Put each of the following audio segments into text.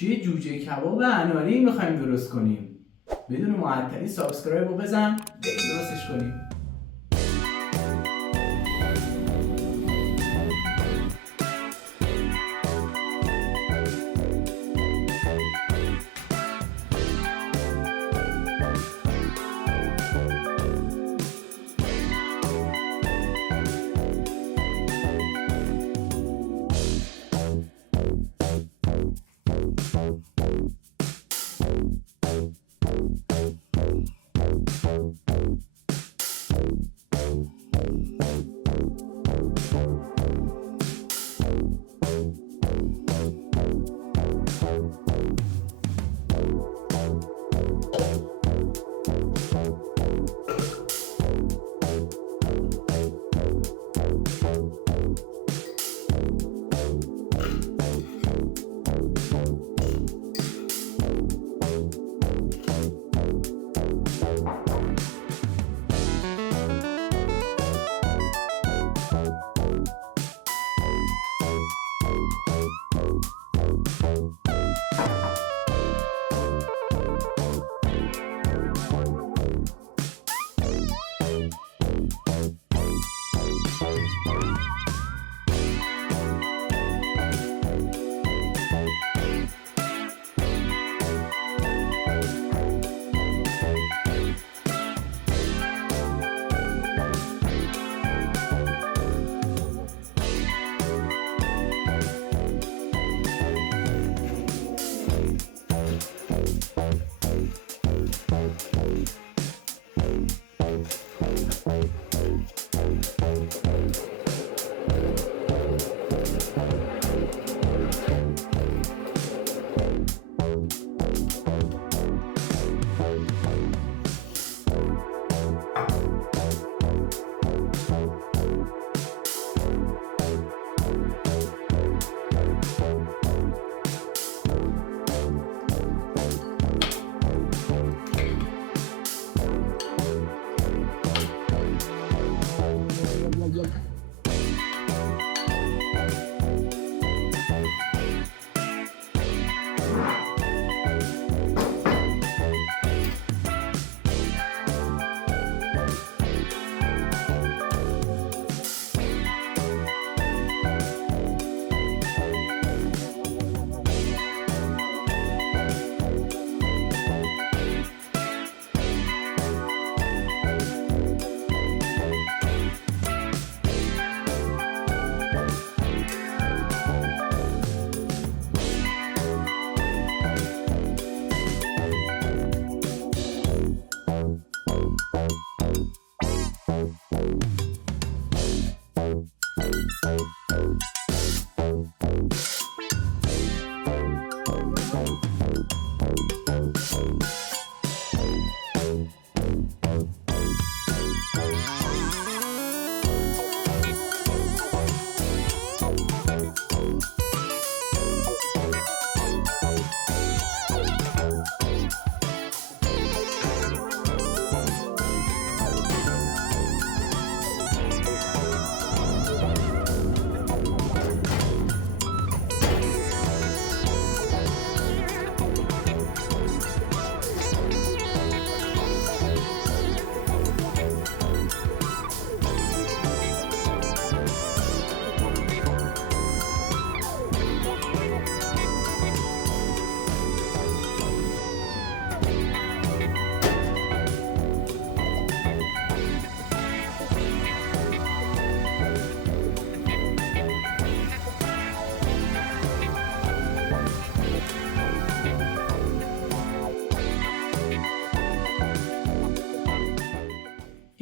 چیه جوجه کباب اناری میخوایم درست کنیم. بدون معطلی سابسکرایب رو بزن درستش کنیم.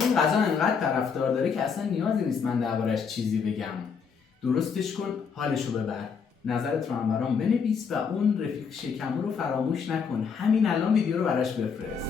این غذا انقدر طرفدار داره که اصلا نیازی نیست من دربارش چیزی بگم. درستش کن، حالشو ببر. نظرت رو هم برام بنویس و اون رفیق شکمو رو فراموش نکن. همین الان ویدیو رو براش بفرست.